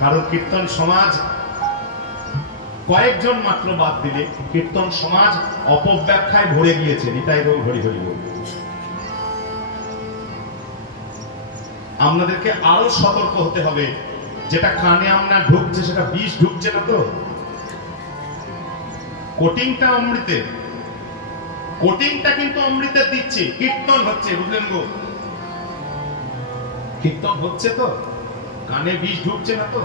কারণ কীর্তন সমাজ কয়েকজন মাত্র বাদ দিলে কীর্তন সমাজ অপব্যাখ্যায় ভরে গিয়েছে। নিতাই গৌর হরি হরি বল। আপনাদেরকে আরো সতর্ক হতে হবে, যেটা কানে আপনার ঢুকছে সেটা বিষ ঢুকছে না তো? কোটিংটা অমৃতের, কোটিংটা কিন্তু অমৃতের দিচ্ছে। কীর্তন হচ্ছে, বুঝলেন গো? কীর্তন হচ্ছে তো, কানে বিষ ঢুকছে না তো?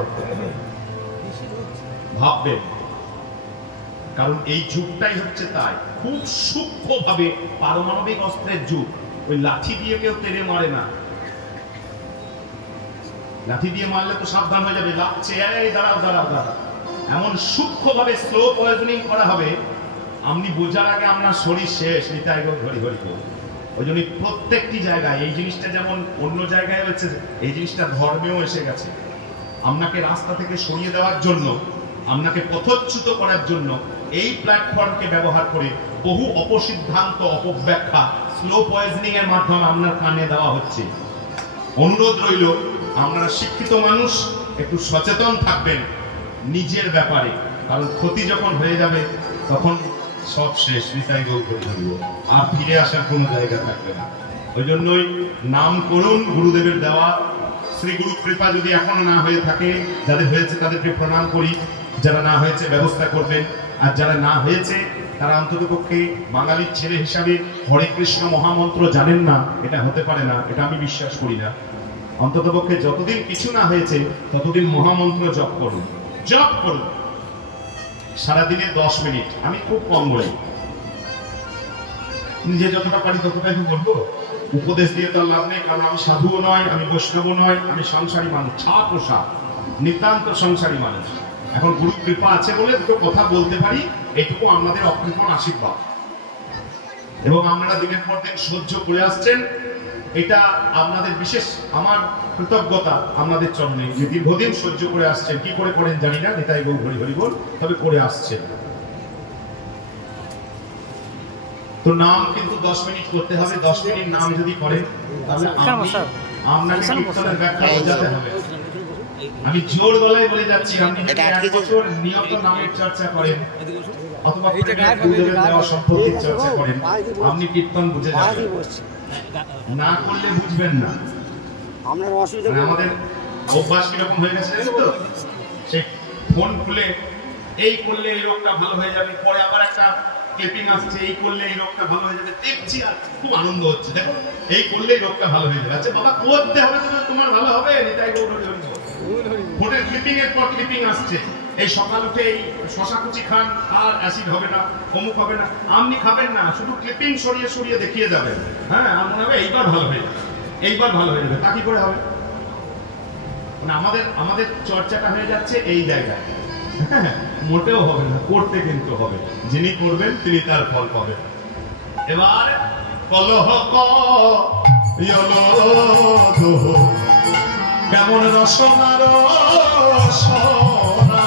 ভাববেন, কারণ এই যুগটাই হচ্ছে তাই, খুব সূক্ষ্মভাবে পারমাণবিক অস্ত্রের যুগ। ওই লাঠি দিয়ে কেউ তেড়ে মারে না। লাঠি দিয়ে মারলে তো সাবধান হয়ে যাবে, লাগছে, এই দাঁড়াও দাঁড়াও দাঁড়াও। এমন সূক্ষ্মভাবে স্লো পয়জনিং করা হবে, আপনি বোঝার আগে আপনার শরীর শেষ। নিতাই গৌর হরি হরি বল। ওই জন্য প্রত্যেকটি জায়গায় এই জিনিসটা যেমন অন্য জায়গায় হচ্ছে, এই জিনিসটা ধর্মেও এসে গেছে। আপনাকে রাস্তা থেকে সরিয়ে দেওয়ার জন্য, আপনাকে পথচ্যুত করার জন্য এই প্ল্যাটফর্মকে ব্যবহার করে বহু অপসিদ্ধান্ত, অপব্যাখ্যা, স্লো পয়জনিং এর মাধ্যমে আপনার কানে দেওয়া হচ্ছে। অনুরোধ রইল, আপনারা শিক্ষিত মানুষ, একটু সচেতন থাকবেন নিজের ব্যাপারে, কারণ ক্ষতি যখন হয়ে যাবে তখন সব শেষ। নিতাই গৌর হরি হরি বল। আর ফিরে আসার কোনো জায়গা থাকবে না। ওই জন্যই নাম করুন গুরুদেবের দেওয়া। শ্রী গুরু কৃপা যদি এখনো না হয়ে থাকে, যাদের হয়েছে তাদেরকে প্রণাম করি, যারা না হয়েছে ব্যবস্থা করবেন, আর যারা না হয়েছে তারা অন্তত পক্ষে বাঙালির ছেলে হিসাবে হরে কৃষ্ণ মহামন্ত্র জানেন না, এটা হতে পারে না, এটা আমি বিশ্বাস করি না। অন্তত পক্ষে যতদিন কিছু না হয়েছে ততদিন মহামন্ত্র জপ করুন, জপ করুন সারাদিনে 10 মিনিট। আমি খুব কম বলি, নিজে যতটা পারি ততটাই তো বলবো। উপদেশ দিয়ে তার লাভ নেই, কারণ আমি সাধুও নয়, আমি বৈষ্ণবও নয়, আমি সংসারী মানুষ, ছাপোষা নিতান্ত সংসারী মানুষ। এখন গুরু কৃপা আছে বলে দুটো কথা বলতে পারি, এইটুকু আমাদের অকৃপণ আশীর্বাদ। এবং আপনারা দিনের পর দিন সহ্য করে আসছেন, এটা আপনাদের বিশেষ আমার কৃতজ্ঞতা আপনাদের চরণে, যে দীর্ঘদিন সহ্য করে আসছেন। কি করে করেন জানি না, নিতাই গৌর হরি হরি বল, তবে করে আসছেন। তো নাম কিন্তু 10 মিনিট করতে হবে। 10 মিনিট নাম যদি করেন তাহলে আপনাকে কীর্তনের ব্যাখ্যা বোঝাতে হবে। আমি জোর গলায় বলে যাচ্ছি, আপনি যদি 1 বছর নিয়ত নামের চর্চা করেন অথবা গুরুদেবের দেওয়া সম্পত্তির চর্চা করেন, আপনি কীর্তন বুঝে যাবেন। না করলে বুঝবেন না। আমাদের অভ্যাস কিরকম হয়ে গেছে জানেন তো? সেই ফোন খুলে এই করলে এই রোগটা ভালো হয়ে যাবে, পরে আবার একটা ক্লিপিং আসছে, এই করলে এই রোগটা ভালো হয়ে যাবে, দেখছি আর খুব আনন্দ হচ্ছে, দেখো এই করলে এই রোগটা ভালো হয়ে যাবে। আচ্ছা বাবা, করতে হবে তো তোমার ভালো হবে। নিতাই গৌর হরি হরি বল। ফোনের ক্লিপিং এর পর ক্লিপিং আসছে, এই সকাল উঠে এই শশা কুচি খান, আর অ্যাসিড হবে না, অমুক হবে না। আপনি খাবেন না, শুধু ক্লিপিং সরিয়ে সরিয়ে দেখিয়ে যাবেন। হ্যাঁ, আর মনে হবে এইবার ভালো হয়ে যাবে, এইবার ভালো হয়ে যাবে। তা কি করে হবে? মানে আমাদের চর্চাটা হয়ে যাচ্ছে এই জায়গায়। মোটেও হবে না, করতে কিন্তু হবে। যিনি করবেন তিনি তার ফল পাবেন। এবার কলহ কেমন রসনার রসনা,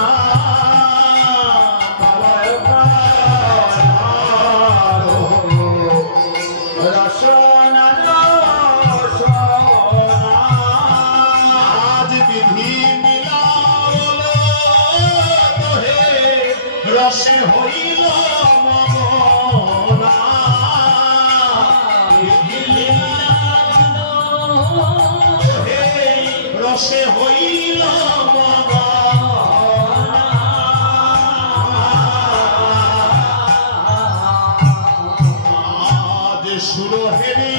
আজ বিধি মিলাল তোহে রসে হইল মমনা, রসে হইল মমনা, আজ সুরহেরি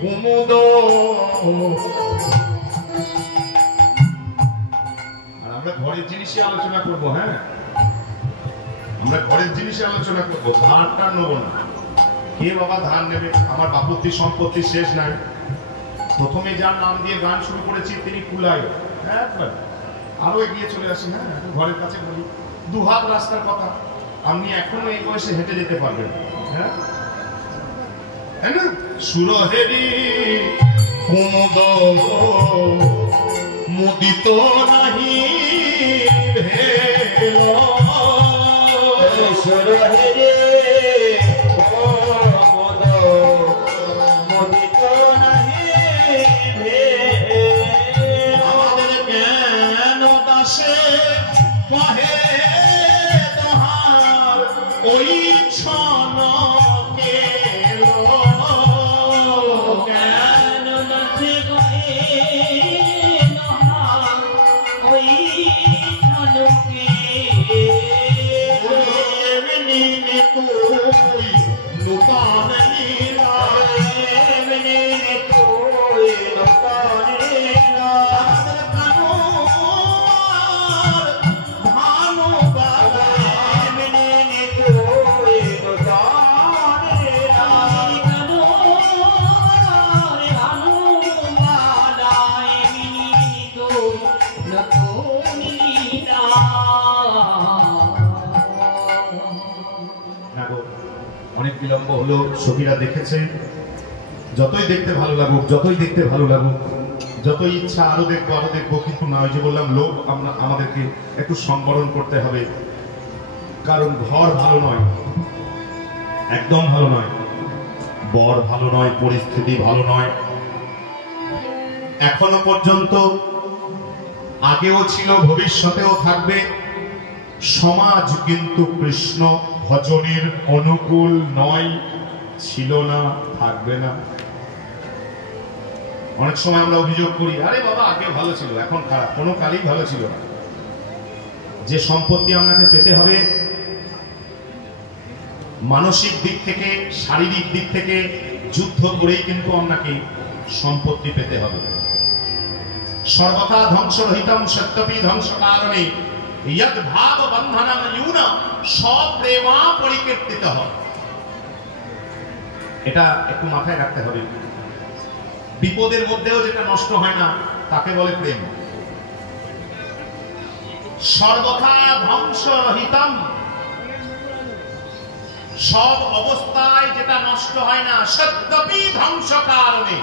কুমুদ। আর আমরা ঘরের জিনিসই আলোচনা করবো। হ্যাঁ, আমরা ঘরের জিনিসে আলোচনা করবো, ধারটা নেব না। কে বাবা ধার নেবে? আমার বাপত্তি সম্পত্তি শেষ নাই। প্রথমে যার নাম দিয়ে গান শুরু করেছি তিনি কুলাই, একবার আরো এগিয়ে চলে আসি। হ্যাঁ, ঘরের কাছে বলি, 2 হাত রাস্তার কথা, আপনি এখনো এই বয়সে হেঁটে যেতে পারবেন। হ্যাঁ, সুরহেরি কুমুদ মুদিত নাহি ভেল, সুরহেরি কুমুদ মুদিত নাহি ভেল। আমাদের জ্ঞান নতুন লীলা। অনেক বিলম্ব হলো, সখীরা দেখেছে। যতই দেখতে ভালো লাগুক, যতই দেখতে ভালো লাগুক, যতই ইচ্ছা আরো দেখবো, কিন্তু না, ওই যে বললাম লোভ আমাদেরকে একটু সংবরণ করতে হবে। কারণ ঘর ভালো নয়, একদম ভালো নয়, বর ভালো নয়, পরিস্থিতি ভালো নয়। এখনো পর্যন্ত, আগেও ছিল, ভবিষ্যতেও থাকবে। সমাজ কিন্তু কৃষ্ণ ভজনের অনুকূল নয়, ছিল না, থাকবে না। অনেক সময় আমরা অভিযোগ করি, আরে বাবা আগে ভালো ছিল, এখন খারাপ। কোনো কালই ভালো ছিল না। যে সম্পত্তি আপনাকে পেতে হবে, মানসিক দিক থেকে, শারীরিক দিক থেকে যুদ্ধ করেই কিন্তু আপনাকে সম্পত্তি পেতে হবে। সর্বথা ধ্বংসরহিতম সত্যপি ধ্বংস কারণে ইয়ৎ ভাব বন্ধনম ইউনা সপ্রেমা পরিকীর্তিতঃ। এটা একটু মাথায় রাখতে হবে। বিপদের মধ্যেও যেটা নষ্ট হয় না তাকে বলে প্রেম। সর্বথা ধ্বংসরহিতম, সব অবস্থায় যেটা নষ্ট হয় না, সত্যপি ধ্বংস কারণে,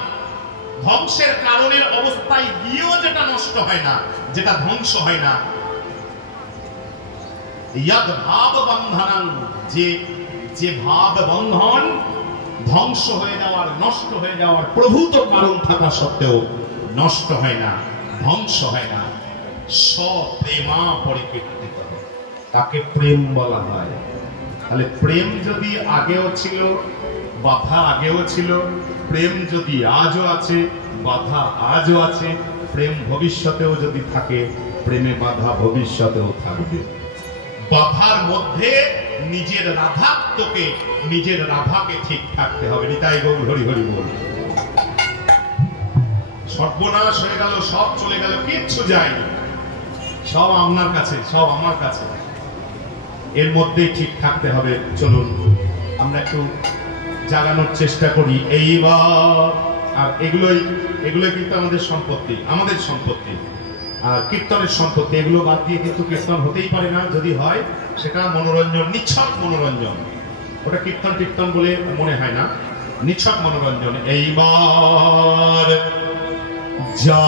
ধ্বংসের কারণের অবস্থায় গিয়েও যেটা নষ্ট হয় না, যেটা ধ্বংস হয় না। ইয়ৎ ভাব বন্ধনং, যে ভাব বন্ধন ধ্বংস হয়ে যাওয়ার, নষ্ট হয়ে যাওয়ার প্রভূত কারণ থাকা সত্ত্বেও নষ্ট হয় না, ধ্বংস হয় না, সপ্রেমা পরিকীর্তিত, তাকে প্রেম বলা হয়। তাহলে প্রেম যদি আগেও ছিল, বাধা আগেও ছিল, প্রেম যদি আজও আছে, বাধা আজও আছে, প্রেম ভবিষ্যতেও যদি থাকে, প্রেমে বাধা ভবিষ্যতেও থাকবে। বাধার মধ্যে নিজের রাধাত্বকে, নিজের রাধাকে ঠিক থাকতে হবে। নিতাই গৌর হরি হরি বল। সর্বনাশ হয়ে গেল, সব চলে গেল, কিচ্ছু যায়নি, সব আপনার কাছে, সব আমার কাছে, এর মধ্যেই ঠিক থাকতে হবে। চলুন আমরা একটু জাগানোর চেষ্টা করি এইবার। আর এগুলোই কিন্তু আমাদের সম্পত্তি, আমাদের সম্পত্তি, আর কীর্তনের সম্পত্তি। এগুলো বাদ দিয়ে কিন্তু কীর্তন হতেই পারে না। যদি হয় সেটা মনোরঞ্জন, নিছক মনোরঞ্জন। ওটা কীর্তন বলে মনে হয় না, নিছক মনোরঞ্জন। এইবার যা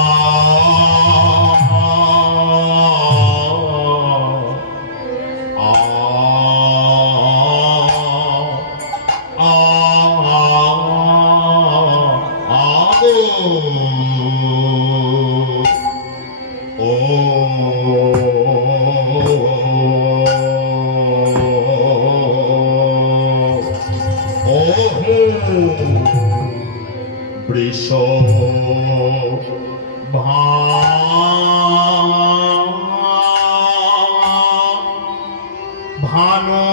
বৃষ ভানো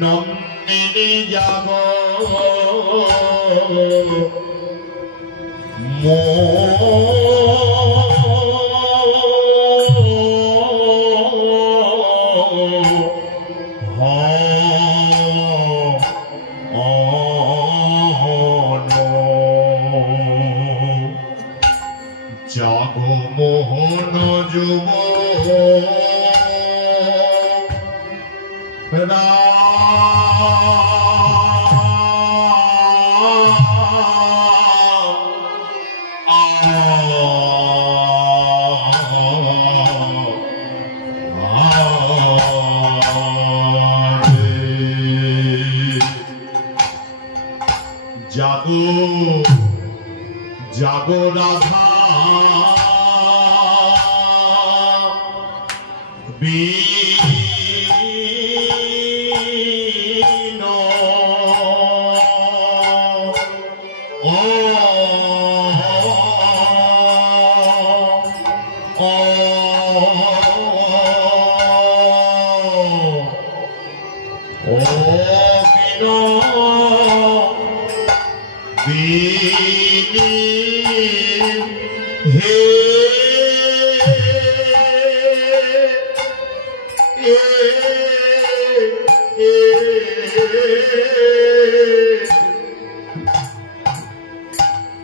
নন্দিনী যাব জাগ মোহন যুব জাগো জাগো রাধা বীণ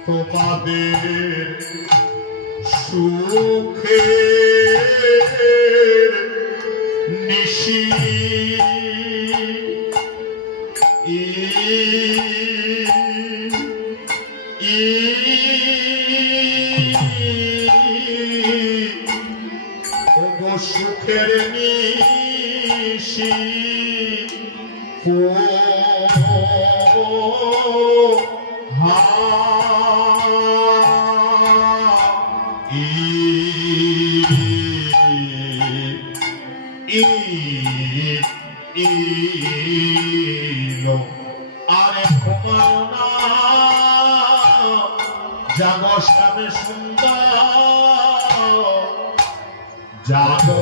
তোমাদের সুখের নিশি সুখের নিশি আরে ঘুমায় না জাগো শ্যামে সুন্দর জাগো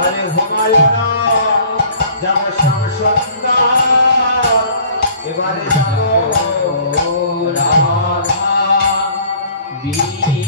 আরে ঘুমায় না যাব শ্যাম সুন্দর এবারে যাবো রাধা বিনা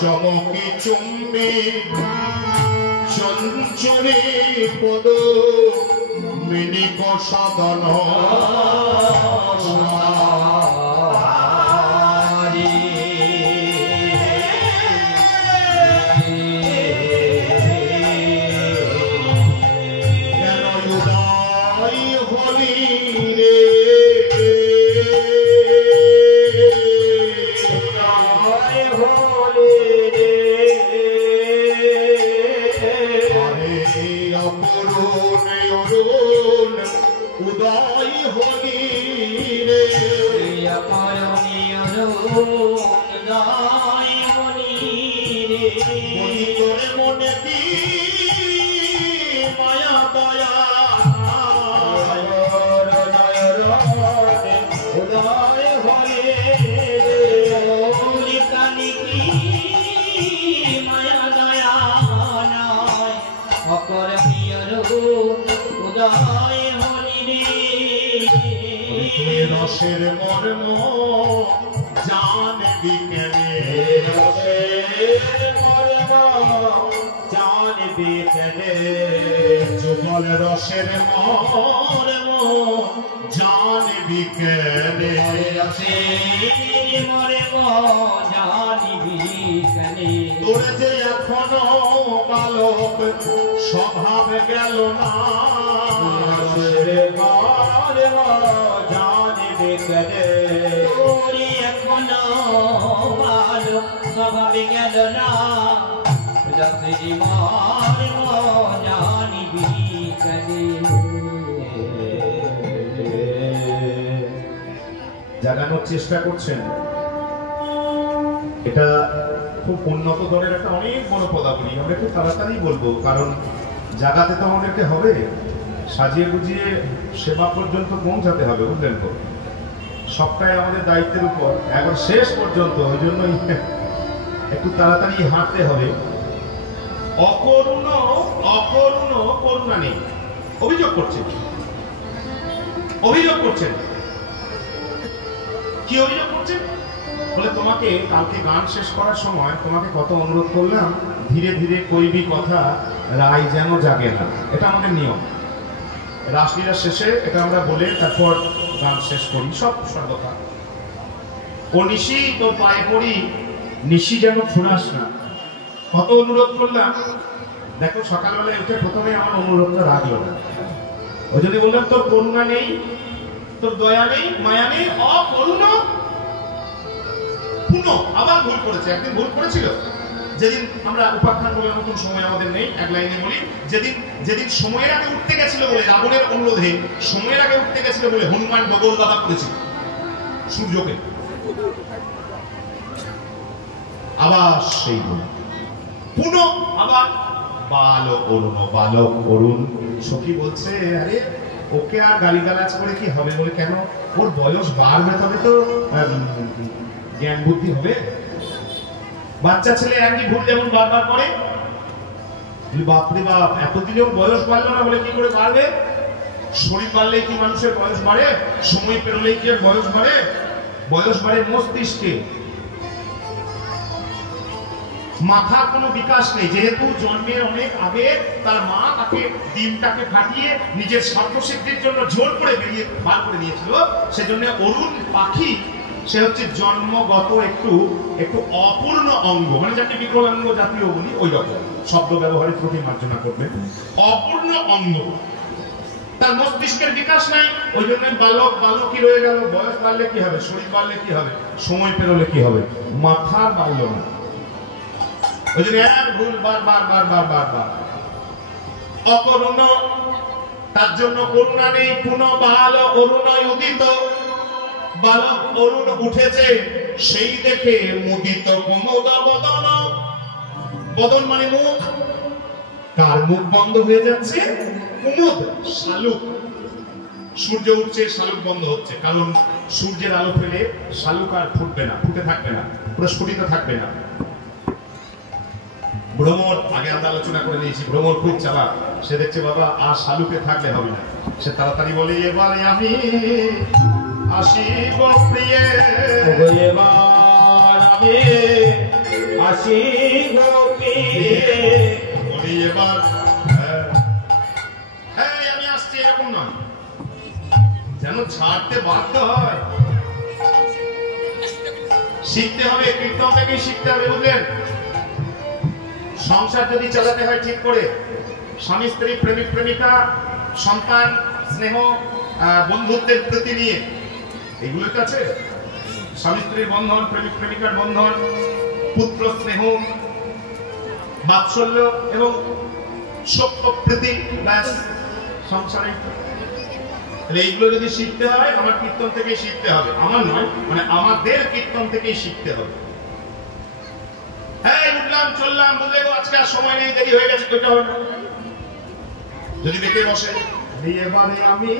চমকি চুম্বি চঞ্চরি পদ মিনিক সদন রসের মর্ম জানবি কেনে জানবি কেনে যুগল রসের মর্ম জানবি কেনে রসের মর্ম জানবি কেনে তোর যে এখনো বালক স্বভাব গেল না জানবি কেনে তোর এখনো বালক স্বভাব গেল না জাগানোর চেষ্টা করছেন। এটা খুব উন্নত দলের একটা অনেক বড় পদাবলী, আমরা একটু তাড়াতাড়ি বলবো, কারণ জাগাতে তো আমাদেরকে হবে, সাজিয়ে গুজিয়ে সেবা পর্যন্ত পৌঁছাতে হবে, বুঝলেন তো? সবটাই আমাদের দায়িত্বের উপর, এখন শেষ পর্যন্ত, ওই জন্যই একটু তাড়াতাড়ি হাঁটতে হবে। অকরুণ অকরুণ করুণা নেই, অভিযোগ করছেন, অভিযোগ করছেন। কি অভিযোগ করছেন? বলে তোমাকে কালকে গান শেষ করার সময় তোমাকে কত অনুরোধ করলাম, ধীরে ধীরে কইবি কথা, রায় যেন জাগে না। এটা আমাদের নিয়ম, রাসলীলা শেষে এটা আমরা বলে তারপর গান শেষ করি, সব সর্বথা। ও নিশি তোর পায়ে পড়ি, নিশি যেন ফুরাস না। কত অনুরোধ করলাম, দেখো সকালবেলায় উঠে প্রথমে আমার অনুরোধটা রাখলো না। ও যদি বললাম তোর করুণা নেই, তোর দয়া নেই, মায়া নেই, অকরুণ পুনঃ আবার ভুল করেছে। একদিন ভুল করেছিল, যেদিন আমরা উপাখ্যান বলে নতুন সময় আমাদের নেই, এক লাইনে বলি, যেদিন সময়ের আগে উঠতে গেছিল বলে রাবণের অনুরোধে, সময়ের আগে উঠতে গেছিল বলে হনুমান ডবল দাদা করেছিল সূর্যকে। আবার সেই বলে পুনঃ আবার বালক অরুণ, বালক অরুণ। সখী বলছে আরে ওকে আর গালিগালাজ করে কি হবে? বলে কেন? ওর বয়স বাড়বে, তবে তো জ্ঞান বুদ্ধি হবে। বাচ্চা ছেলে একই ভুল যেমন বারবার করে, বাপরে বাপ, এতদিনেও বয়স বাড়লো না বলে কি করে বাড়বে? শরীর বাড়লেই কি মানুষের বয়স বাড়ে? সময় পেরোলেই কি আর বয়স বাড়ে? বয়স বাড়ে মস্তিষ্কে। মাথার কোনো বিকাশ নেই, যেহেতু জন্মের অনেক আগে তার মা তাকে ডিমটাকে ফাটিয়ে নিজের স্বার্থসিদ্ধির জন্য জোর করে বার করে নিয়েছিল। সেজন্য অরুণ পাখি সে হচ্ছে জন্মগত একটু অপূর্ণ অঙ্গ, মানে যাকে বিকলাঙ্গ জাতীয় বলি, ওই রকম শব্দ ব্যবহারে ত্রুটি মার্জনা করবে। অপূর্ণ অঙ্গ, তার মস্তিষ্কের বিকাশ নাই, ওই জন্য বালকই রয়ে গেল। বয়স বাড়লে কি হবে, শরীর বাড়লে কি হবে, সময় পেরোলে কি হবে, মাথা বাড়লো না। ওই জন্য এক ভুল বার অকরুণ, তার জন্য করুণা নেই। পুনঃ বাল অরুণ উদিত, বালক অরুণ উঠেছে, সেই দেখে মুদিত কুমুদ বদন। বদন মানে মুখ, কার মুখ বন্ধ হয়ে যাচ্ছে? কুমুদ, শালুক। সূর্য উঠছে, শালুক বন্ধ হচ্ছে, কারণ সূর্যের আলো পেলে শালুক আর ফুটবে না, ফুটে থাকবে না, প্রস্ফুটিত থাকবে না। ভ্রমর, আগে আমরা আলোচনা করে নিয়েছি, ভ্রমর খুব চালাক। সে দেখছে বাবা আর শালুকে থাকলে হবে না, সে তাড়াতাড়ি বলে এবারে আমি আসি গো প্রিয়ে, এবার আমি আসি গো প্রিয়ে, বলি এবার হ্যাঁ আমি আসছি, এরকম না, যেন ছাড়তে বাধ্য হয়। শিখতে হবে, কীর্তন থেকেই শিখতে হবে, বুঝলেন? সংসার যদি চালাতে হয় ঠিক করে, স্বামী স্ত্রী, প্রেমিক প্রেমিকা, সন্তান, স্নেহ, বন্ধুত্বের প্রতি নিয়ে, এগুলো আছে। স্বামী স্ত্রীর বন্ধন, প্রেমিক প্রেমিকার বন্ধন, পুত্র স্নেহ, বাৎসল্য এবং সত্য প্রীতি, ব্যাস সংসারে। এইগুলো যদি শিখতে হয়, আমার কীর্তন থেকেই শিখতে হবে। আমার নয়, মানে আমাদের কীর্তন থেকেই শিখতে হবে। হ্যাঁ উঠলাম চললাম, বুঝলে গো আজকে আর সময় নেই, দেরি হয়ে গেছে, ওইটা হবে। যদি বেঁকে বসে এবারে আমি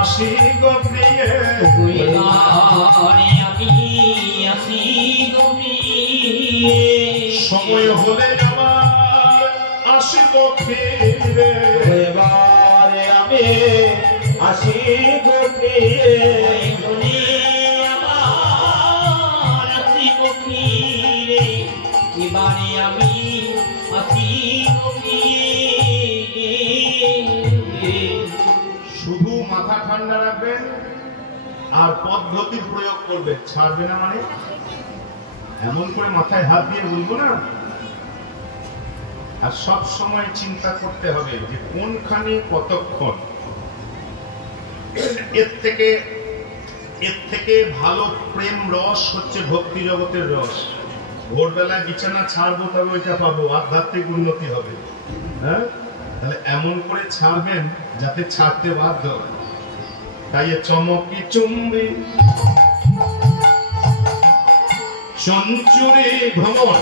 আসি গো প্রিয়ে, আমি আসি গো প্রিয়ে, সময় হলে আমার আসিব ফিরে, এবারে আমি আসি গো প্রিয়ে, আমার আসিব ফিরে, এবারে আমি আসি গো প্রিয়ে। শুধু মাথা ঠান্ডা রাখবেন আর পদ্ধতির প্রয়োগ করবেন, ছাড়বে না মানে এমন করে মাথায় হাত দিয়ে বলবো না। আর সব সময় চিন্তা করতে হবে যে কোনখানে কতক্ষণ। এর থেকে ভালো প্রেম রস হচ্ছে ভক্তি জগতের রস। ভোরবেলায় বিছানা ছাড়বো তবে ওইটা পাবো, আধ্যাত্মিক উন্নতি হবে। হ্যাঁ, তাহলে এমন করে ছাড়বেন যাতে ছাড়তে বাধ্য। তাই চমকি চুম্বি চঞ্চুরি ভ্রমণ,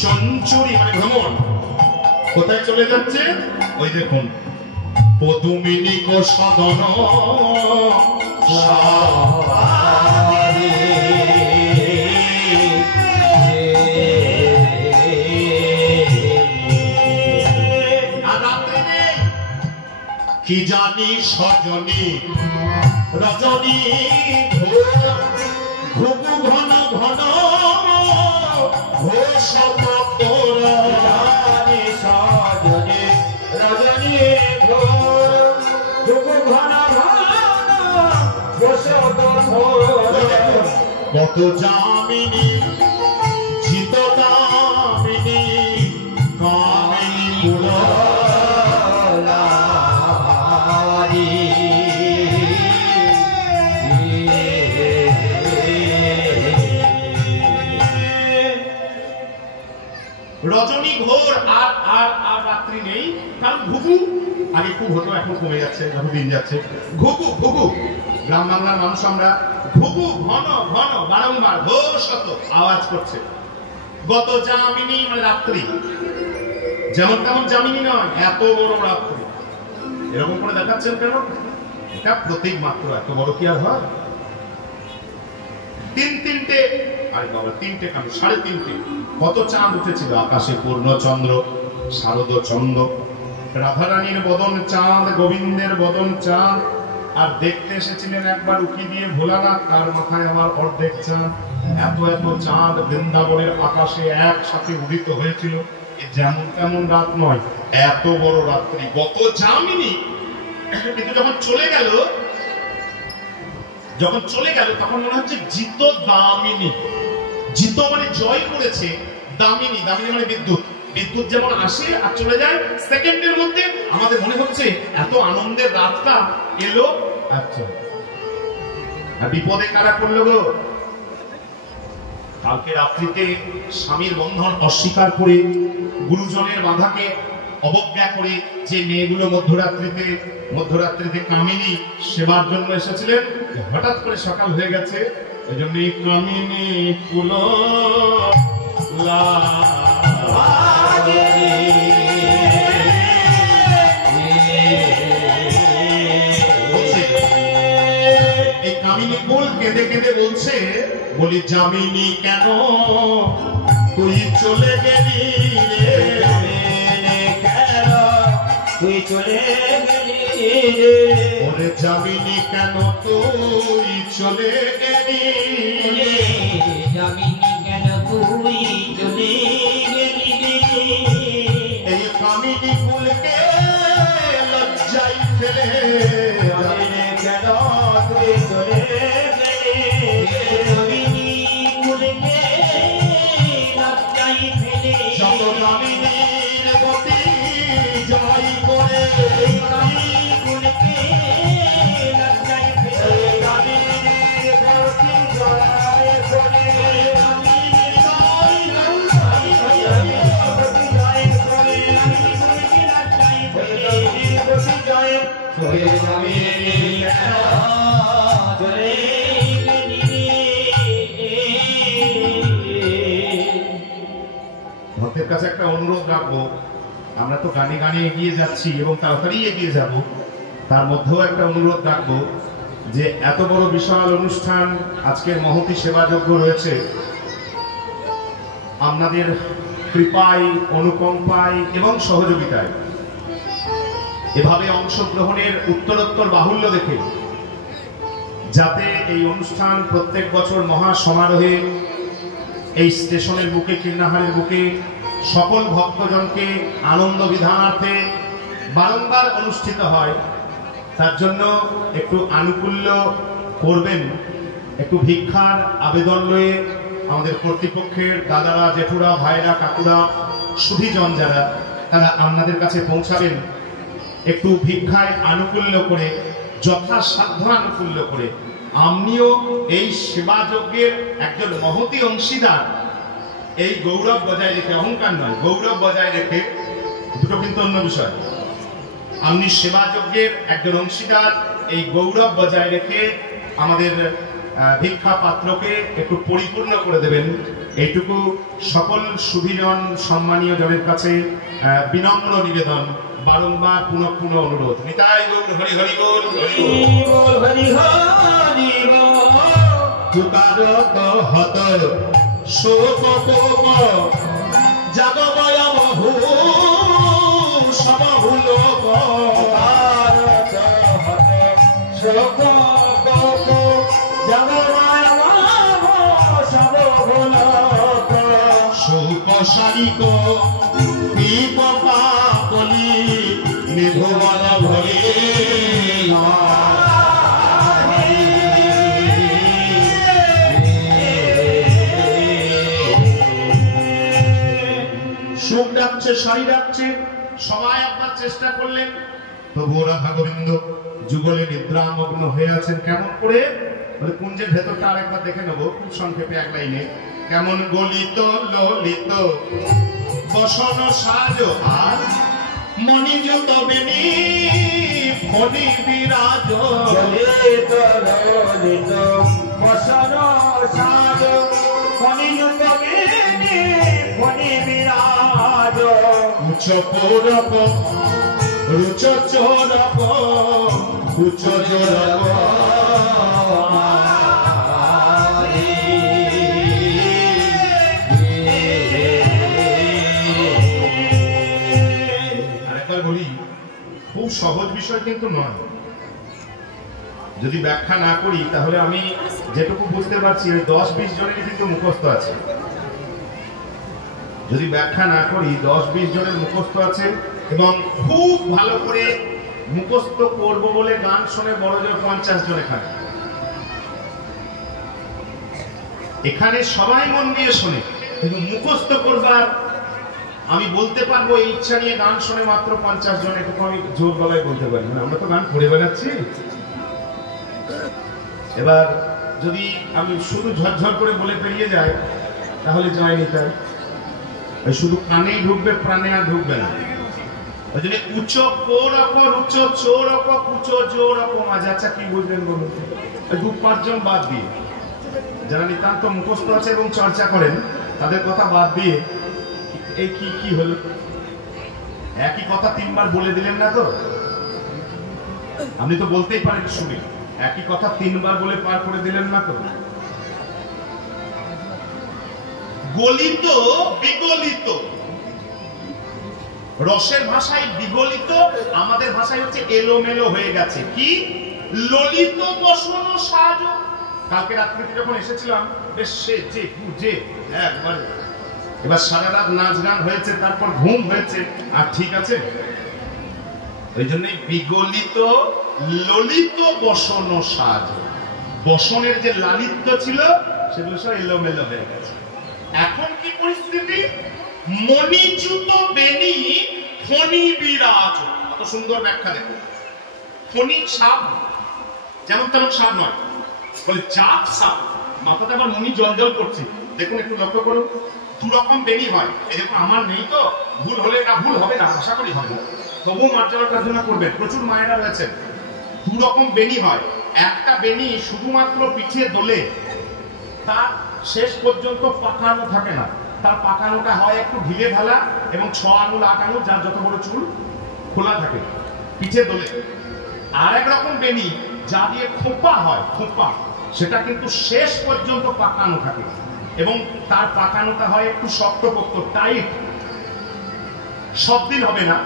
চঞ্চুরি মানে ভ্রমণ, কোথায় চলে যাচ্ছে? ওই দেখুন, পদুমিনী কো সদন কি জানি সজনী রজনী ঘুঘু ঘন ঘন ঘোষ সজনী রজনী ঘুঘু ঘন ঘন ঘোষ কত যামিনী জিত কামিনী কামিনী রজনী ঘোর আর আর আর রাত্রি নেই, কারণ ঘুঘু আগে খুব হতো, এখন কমে যাচ্ছে, যত দিন যাচ্ছে। ঘুঘু ঘুঘু, গ্রাম বাংলার মানুষ আমরা, ঘুঘু ঘন ঘন বারংবার ঘোষত আওয়াজ করছে। গত যামিনী মানে রাত্রি, যেমন তেমন যামিনী নয়, এত বড় রাত্রি। এরকম করে দেখাচ্ছেন কেন? এটা প্রতীক মাত্র, এত বড় কি আর হয়? তিনটে, আরে বাবা তিনটে কেন, 3.5 কত চাঁদ উঠেছিল আকাশে, পূর্ণচন্দ্র, শারদ চন্দ্র, রাধারানীর বদন চাঁদ, গোবিন্দের বদন চাঁদ। আর দেখতে এসেছিলেন একবার উকি দিয়ে ভোলানাথ, তার মাথায় আবার অর্ধেক চাঁদ। এত এত চাঁদ বৃন্দাবনের আকাশে একসাথে উদিত হয়েছিল, যেমন তেমন রাত নয়, এত বড় রাত্রি, গত যামিনী। কিন্তু যখন চলে গেল তখন মনে হচ্ছে জিত দামিনী। জিত মানে জয় করেছে, দামিনী মানে বিদ্যুৎ। বিদ্যুৎ যেমন আসে আর চলে যায় সেকেন্ডের মধ্যে, আমাদের মনে হচ্ছে এত আনন্দের রাতটা এলো আচ্ছা। আর বিপদে কারা করলো গো? কালকে রাত্রিতে স্বামীর বন্ধন অস্বীকার করে, গুরুজনের বাধাকে অবজ্ঞা করে যে মেয়েগুলো মধ্যরাত্রিতে কামিনী সেবার জন্য এসেছিলেন, হঠাৎ করে সকাল হয়ে গেছে। এই জন্য কামিনী কুল এই কামিনী কুল কেঁদে কেঁদে বলছে, বলি যামিনী কেন তুই চলে গেলি রে, তুই চলে গেলি রে, ওরে যামিনী কেন তুই চলে গেলি, যামিনী কেন তুই চলে গেলি রে, এই কামিনী কুলকে লজ্জাই ফেলে কেন তুই চলে গেলি, যামিনী কুলকে লজ্জাই ফেলে, যত কামিনীর গতি জয় করে, কুলকে লজ্জাই ফেলে, যামিনীর গতি জয় করে, ভক্তের কাছে একটা অনুরোধ রাখবো, আমরা তো গানে গানে এগিয়ে যাচ্ছি এবং তাড়াতাড়ি এগিয়ে যাব, তার মধ্যেও একটা অনুরোধ রাখবো যে এত বড় বিশাল অনুষ্ঠান আজকের মহতী সেবাযজ্ঞ রয়েছে, আপনাদের কৃপায়, অনুকম্পায় এবং সহযোগিতায় এভাবে অংশগ্রহণের উত্তরোত্তর বাহুল্য দেখে যাতে এই অনুষ্ঠান প্রত্যেক বছর মহা সমারোহে এই স্টেশনের বুকে, কীর্ণাহারের বুকে সকল ভক্তজনকে আনন্দ বিধানার্থে বারংবার অনুষ্ঠিত হয়, তার জন্য একটু আনুকূল্য করবেন। একটু ভিক্ষার আবেদন লয়ে আমাদের কর্তৃপক্ষের দাদারা, জেঠুরা, ভাইরা, কাকুরা, সুধীজন যারা, তারা আপনাদের কাছে পৌঁছাবেন। একটু ভিক্ষায় আনুকূল্য করে, যথাসাধ্য আনুকূল্য করে, আপনিও এই সেবাযজ্ঞের একজন মহতী অংশীদার, এই গৌরব বজায় রেখে, অহংকার নয়, গৌরব বজায় রেখে, দুটো কিন্তু অন্য বিষয়, আপনি সেবাযজ্ঞের একজন অংশীদার, এই গৌরব বজায় রেখে আমাদের ভিক্ষা পাত্রকে একটু পরিপূর্ণ করে দেবেন, এইটুকু সকল সুধীজন সম্মানীয় জনের কাছে বিনম্র নিবেদন, বারংবার পুনঃ পুনঃ অনুরোধ। নিতাই গৌর হরি হরি গৌর হরি হরি তুকারত হত শোক কোপ জাগময় বহু সমহুল তুকারত হত শোক কোপ জাগময় বহু সমহুল শোক শারিক পাপলি নিভুবন ভরে সুখ ডাকছে, শাড়ি ডাকছে, সবাই আপনার চেষ্টা করলেন, তবুও রাধা গোবিন্দ যুগলে নিদ্রামগ্ন হয়ে আছেন। কেমন করে? কুঞ্জের ভেতরটা আরেকবার দেখে নেবো খুব সংক্ষেপে এক লাইনে। কেমন গলিত ললিত বসন সাজ আর মণিযুত বেনি ফণি বিরাজ, গলিত ললিত বসন সাজ মণিযুত বেনি ফণি বিরাজ, উচ্চ পৌরপ রুচ চোরপ উচ্চ চোরপ খুব সহজ বিষয় কিন্তু নয়। যদি ব্যাখ্যা না করি তাহলে আমি যেটুকু বুঝতে পারছি 10-20 জনের কিন্তু মুখস্থ আছে। যদি ব্যাখ্যা না করি 10-20 জনের মুখস্থ আছে, এবং খুব ভালো করে মুখস্থ করব বলে গান শুনে বড় জোর 50 জন এখানে সবাই মন দিয়ে শোনে, কিন্তু মুখস্থ করবার আমি বলতে পারবো এই ইচ্ছা নিয়ে গান শুনে মাত্র 50 জন, এটুকু আমি জোর গলায় বলতে পারি। আমরা তো গান পড়ে বেড়াচ্ছি। এবার যদি আমি শুধু ঝরঝর করে বলে পেরিয়ে যাই তাহলে যায়নি, তাই শুধু কানেই ঢুকবে, প্রাণে আর ঢুকবে না। ওই জন্য উচ্চ কোরক উচ্চ চোরক কুচো জোরক মাঝে। আচ্ছা কি বুঝলেন বলুন? 2-5 জন বাদ দিয়ে, যারা নিতান্ত মুখস্থ আছে এবং চর্চা করেন তাদের কথা বাদ দিয়ে এই কি হলো? একই কথা 3 বার বলে দিলেন না তো? আপনি তো বলতেই পারেন শুনে, একই কথা 3 বার বলে পার করে দিলেন না তো? গলিত বিগলিত, রসের ভাষায় বিগলিত, আমাদের ভাষায় হচ্ছে এলোমেলো হয়ে গেছে। কি ললিত বসন সাজ। কালকে রাত্রিতে যখন এসেছিলাম বেশ সেজে গুজে একবারে, এবার সারা রাত নাচ গান হয়েছে, তারপর ঘুম হয়েছে, আর ঠিক আছে। ওই জন্যই বিগলিত ললিত বসন সাজ, বসনের যে লালিত্য ছিল সেগুলো সব এলোমেলো হয়ে গেছে। এখন কি পরিস্থিতি? মণিচ্যুত বেনি ফণি বিরাজ। কত সুন্দর ব্যাখ্যা দেখো। ফণি সাপ, যেমন তেমন সাপ নয়, বলে জাত সাপ, মাথাতে আবার মণি জল জল করছে। দেখুন একটু লক্ষ্য করুন, 2 রকম বেনি হয়। এই দেখুন আমার নেই তো, ভুল হলে এটা ভুল হবে না, আশা করি হবে না, তবুও মার্জনা প্রার্থনা করবেন, প্রচুর মায়েরা রয়েছেন। 2 রকম বেনি হয়। একটা বেনি শুধুমাত্র পিছিয়ে দোলে, তার শেষ পর্যন্ত পাকানো থাকে না, তার পাকানোটা হয় একটু ঢিলে ঢালা এবং 6 আঙুল 8 আঙুল, যার যত বড় চুল, খোলা থাকে, পিছে দোলে। আর এক রকম বেনি যা দিয়ে খোপা হয়, খোপা, সেটা কিন্তু শেষ পর্যন্ত পাকানো থাকে এবং তার পাকানোটা হয় একটু শক্তপোক্ত, টাইট। সব দিন হবে না,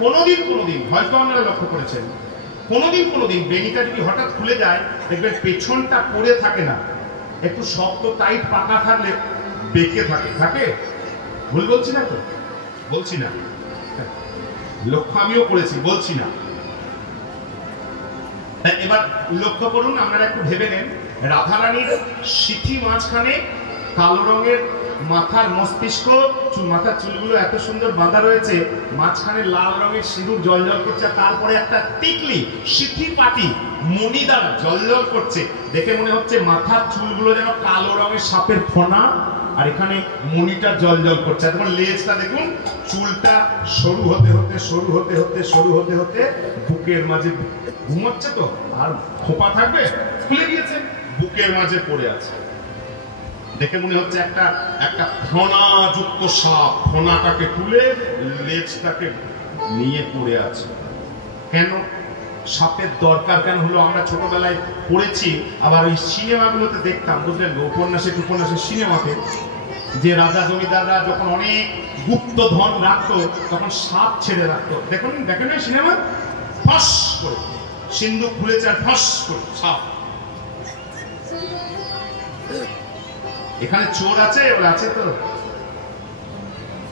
কোনোদিন হয়তো আপনারা লক্ষ্য করেছেন, কোনোদিন বেনিটা যদি হঠাৎ খুলে যায় দেখবেন পেছনটা পড়ে থাকে না, একটু শক্ত টাইট পাকা থাকলে বেঁকে থাকে। ভুল বলছি না তো? বলছি না, লক্ষ্য আমিও করেছি, বলছি না। এবার লক্ষ্য করুন, আপনারা একটু ভেবে নেন, রাধারানীর সিথি মাঝখানে কালো রঙের মাথার মস্তিষ্ক, মাথার চুলগুলো এত সুন্দর বাঁধা রয়েছে, মাঝখানে লাল রঙের সিঁদুর জলজল করছে, তারপরে একটা টিকলি সিথি পাটি মণিদার জলজল করছে। দেখে মনে হচ্ছে মাথার চুলগুলো যেন কালো রঙের সাপের ফনা, আর এখানে মণিটা জলজল করছে। তখন লেজটা দেখুন, চুলটা সরু হতে হতে বুকের মাঝে ঘুমাচ্ছে, তো আর খোপা থাকবে, খুলে গিয়েছে, বুকের মাঝে পড়ে আছে। দেখে মনে হচ্ছে একটা ফণাযুক্ত সাপ, ফণাটাকে তুলে লেজটাকে নিয়ে পড়ে আছে। কেন সাপের দরকার কেন হলো? আমরা ছোটবেলায় পড়েছি, আবার ওই সিনেমাগুলোতে দেখতাম, বুঝলেন, উপন্যাসে সিনেমাতে, যে রাজা জমিদাররা যখন অনেক গুপ্ত ধন রাখতো তখন সাপ ছেড়ে রাখতো। দেখেন ওই সিনেমা, ফাঁস করে সিন্ধুক খুলেছে আর ফাঁস করে সাপ। এখানে চোর আছে, ওরা আছে তো,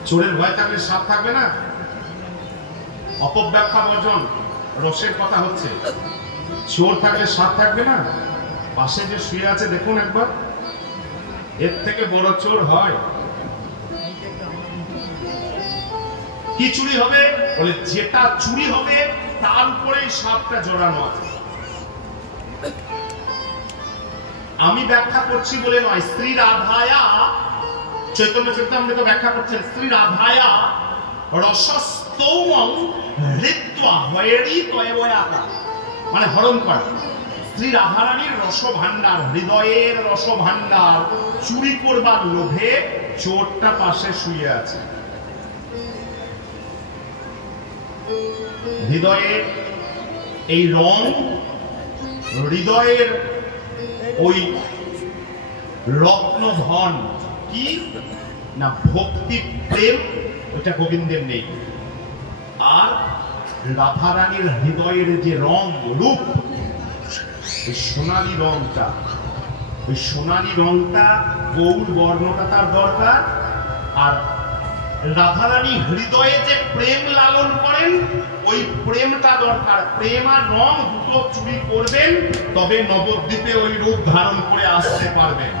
চোরের ভয় থাকলে সাপ থাকবে না? অপব্যাখ্যা বর্জন, রসের কথা হচ্ছে। চোর থাকলে সাপ থাকবে না? পাশে যে শুয়ে আছে দেখুন একবার, এর থেকে বড় চোর হয়? কি চুরি হবে? বলে যেটা চুরি হবে তার উপরেই সাপটা জড়ানো আছে। আমি ব্যাখ্যা করছি বলে নয়, শ্রী রাধায়া, চৈতন্য চরিতামৃত ব্যাখ্যা করছেন, শ্রী রাধায়া রসস্তৌমং হৃত্বা হয়েরি তয়বয়াতা, মানে হরণ করে। শ্রী রাধারানীর রসভাণ্ডার, হৃদয়ের রসভাণ্ডার চুরি করবার লোভে চোরটা পাশে শুয়ে আছে। হৃদয়ের এই রং, হৃদয়ের ওই রত্নধন কি না ভক্তি প্রেম, ওটা গোবিন্দের নেই। আর রাধারানীর হৃদয়ের যে রং রূপ, এই সোনালি রংটা, ওই সোনালি রংটা, গৌর বর্ণটা তার দরকার। আর রাধারানী হৃদয়ে যে প্রেম লালন করেন ওই প্রেমটা দরকার। প্রেম আর রং দুটো চুরি করবেন, তবে নবদ্বীপে ওই রূপ ধারণ করে আসতে পারবেন।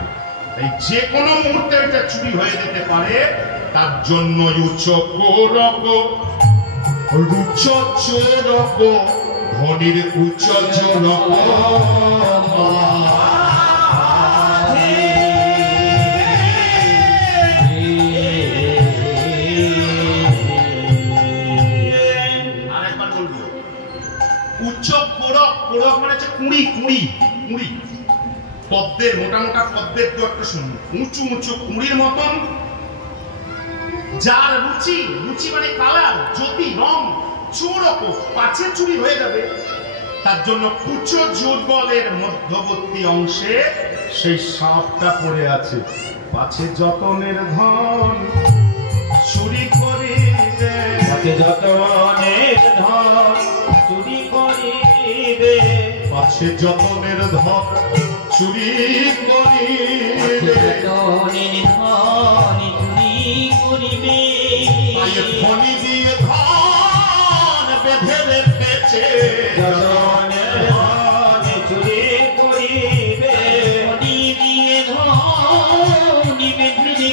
এই যে কোনো মুহূর্তে এটা চুরি হয়ে যেতে পারে, তার জন্য ধনির উচ্চ জনক পদ্মের, মোটা মোটা পদ্মের তো একটা উঁচু উঁচু কুঁড়ির মতন, যার রুচি, রুচি মানে কালার, জ্যোতি, রং, চোরক পাছে চুরি হয়ে যাবে। তার জন্য কুচ যুগলের মধ্যবর্তী অংশে সেই সাপটা পড়ে আছে। পাছে যতনের ধন চুরি করিবে, পাছে যতনের ধন চুরি করিবে, পাছে যতনের ধন চুরি করিবে, যতনের ধন চুরি করিবে, পায়ে ফণি দিয়ে ধন বেঁধে রেখেছে, যতনের ধন চুরি করিবে, ফণি দিয়ে ধন বেঁধে রেখেছে,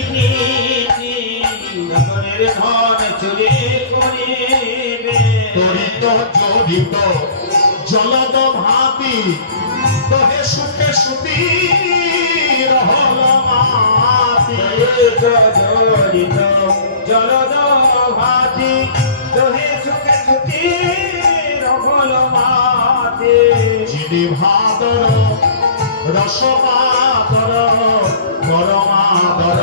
যতনের ধন চুরি করিবে। তরিত জড়িত জলদ ভাতি তোহে সুখে সুতি রহল মাতি, জড়িত জলদ ভাতি তোহে সুখে সুতি রহল মাতি, যিনি ভাদর রসবাদর গরমাদর,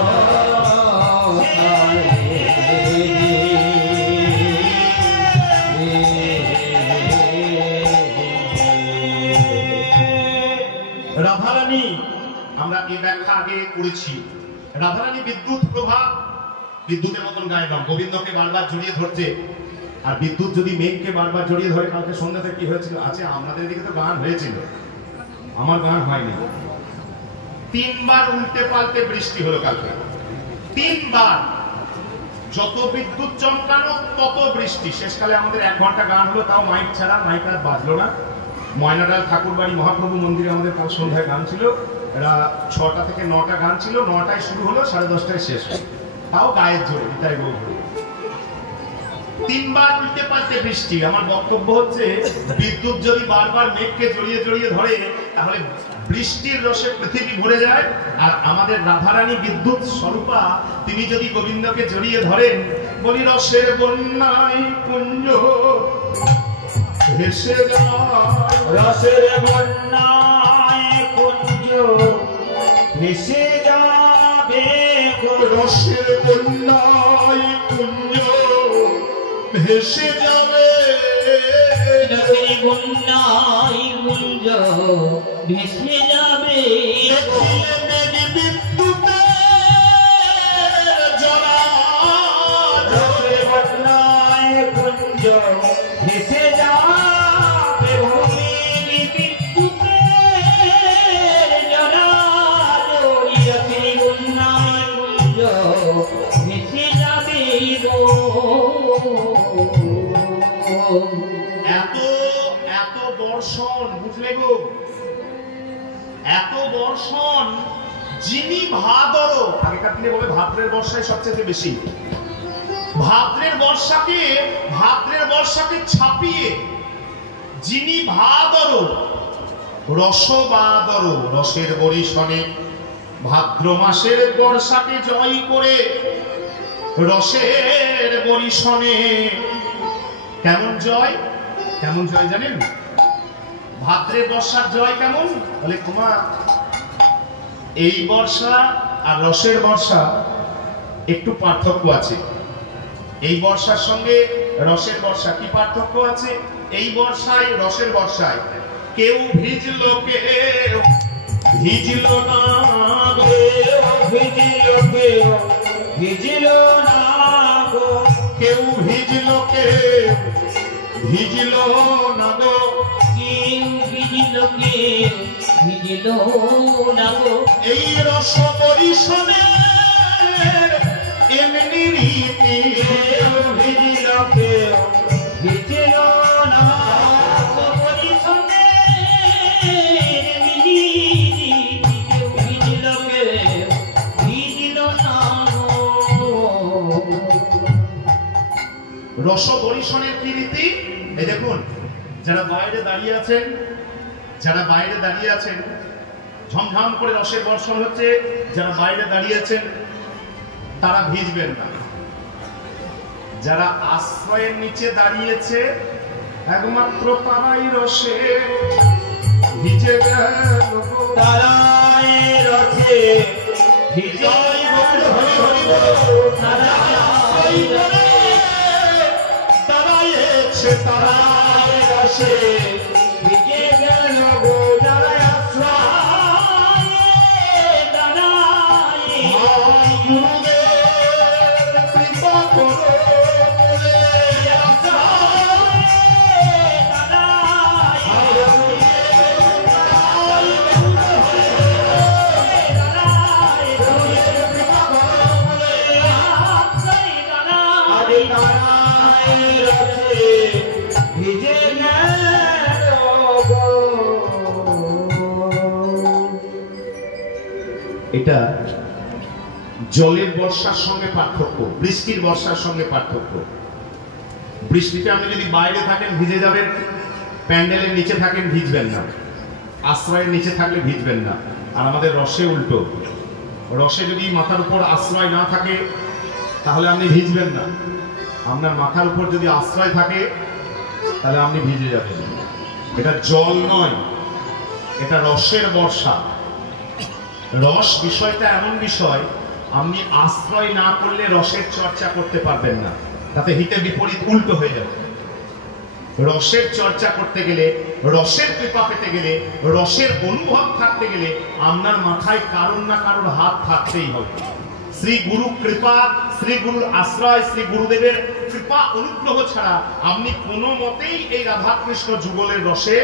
রাধারানী, আমরা এই ব্যাখ্যা আগে করেছি। রাধারানী বিদ্যুৎ প্রভা, বিদ্যুতের মতন গায়ে রং, গোবিন্দকে বারবার জড়িয়ে ধরছে। আর বিদ্যুৎ যদি মেঘকে বারবার জড়িয়ে ধরে, কালকে সন্ধ্যাতে কি হয়েছিল? আছে আমাদের দিকে তো গান হয়েছিল, আমার গান হয়নি। 3 বার উল্টে পাল্টে বৃষ্টি হলো কালকে, 3 বার। যত বিদ্যুৎ চমকানো তত বৃষ্টি। শেষকালে আমাদের 1 ঘন্টা গান হলো, তাও মাইক ছাড়া, মাইক আর বাজলো না। ময়নাডাল ঠাকুরবাড়ি মহাপ্রভু মন্দিরে আমাদের কাল সন্ধ্যায় গান ছিল। এরা 6টা থেকে 9টা গান ছিল, 9টায় শুরু হলো, 10:30টায় শেষ হলো, তাও গায়ের জোরে, তাই বলবো। 3 বার উল্টে পাল্টে বৃষ্টি। আমার বক্তব্য হচ্ছে, বিদ্যুৎ যদি বারবার মেঘকে জড়িয়ে জড়িয়ে ধরে, তাহলে বৃষ্টির রসে পৃথিবী ভরে যায়। আর আমাদের রাধারানী বিদ্যুৎ স্বরূপা, তিনি যদি গোবিন্দকে জড়িয়ে ধরেন, বলি রসের বন্যায় কুঞ্জ ভেসে যায়, রসের বন্যায় কুঞ্জ ভেসে যাবে, রসের বন্যায় কুঞ্জ ভেসে যাবে, রসের বন্যায় কুঞ্জ ভেসে যাবে, বিদ্যুতের জলা, রসের বন্যায় কুঞ্জ ভেসে যাবে, বিদ্যুতের জলা, রসের বন্যায় কুঞ্জ ভেসে যাবে গো। এত এত বর্ষণ, বুঝলে গো, এত বর্ষণ। যিনি ভাদর, আগেকার দিনে বলে ভাদ্রের বর্ষায় সবচেয়ে বেশি, ভাদ্রের বর্ষাকে ছাপিয়ে যিনি ভাদর, রসবাদর, রসের বরিশনে ভাদ্র মাসের বর্ষাকে জয় করে, রসের বরিশনে কেমন জয়, কেমন জয় জানেন? ভাদ্রের বর্ষার জয় কেমন? বলে কুমার, এই বর্ষা আর রসের বর্ষা একটু পার্থক্য আছে। এই বর্ষার সঙ্গে রসের বর্ষা কি পার্থক্য আছে? এই বর্ষায়, রসের বর্ষায় কেউ ভিজলো, কেউ ভিজলো না, ভিজিল না গো, কেউ ভিজলো, কেউ ভিজলো না গো, কেউ ভিজিল লোকে ভিজিল না গো। এই রস পরিশনের এমনি রীতি ভিজিল কে ভিজিল না রস পরিশনের কি রীতি? এই দেখুন, যারা বাইরে দাঁড়িয়ে আছেন, যারা বাইরে দাঁড়িয়ে আছেন, ঝমঝম করে রসের বর্ষণ হচ্ছে, যারা বাইরে দাঁড়িয়ে আছেন তারা ভিজবেন না। যারা আশ্রয়ের নিচে দাঁড়িয়েছে একমাত্র তারাই রসে ভিজে গেল, তারাই রসে ভিজে গেল, তারাই তারাই রসে ভিজে গেল গো। তারাই আশ্রয় তারাই গুরুদেব কৃপা করো এটা জলের বর্ষার সঙ্গে পার্থক্য, বৃষ্টির বর্ষার সঙ্গে পার্থক্য। বৃষ্টিতে আপনি যদি বাইরে থাকেন ভিজে যাবেন, প্যান্ডেলের নিচে থাকেন ভিজবেন না, আশ্রয়ের নিচে থাকলে ভিজবেন না। আর আমাদের রসে উল্টো, রসে যদি মাথার উপর আশ্রয় না থাকে তাহলে আপনি ভিজবেন না, আপনার মাথার উপর যদি আশ্রয় থাকে তাহলে আপনি ভিজে যাবেন। এটা জল নয়, এটা রসের বর্ষা। রস বিষয়টা এমন বিষয়, আপনি আশ্রয় না করলে রসের চর্চা করতে পারবেন না, তাতে হিতে বিপরীত উল্টো হয়ে যাবে। রসের চর্চা করতে গেলে, রসের কৃপা পেতে গেলে, রসের অনুভব থাকতে গেলে আপনার মাথায় কারোর না কারোর হাত থাকতেই হবে। শ্রী গুরু কৃপা, শ্রী গুরুর আশ্রয়, শ্রী গুরুদেবের কৃপা অনুগ্রহ ছাড়া আপনি কোনো মতেই এই রাধাকৃষ্ণ যুগলের রসে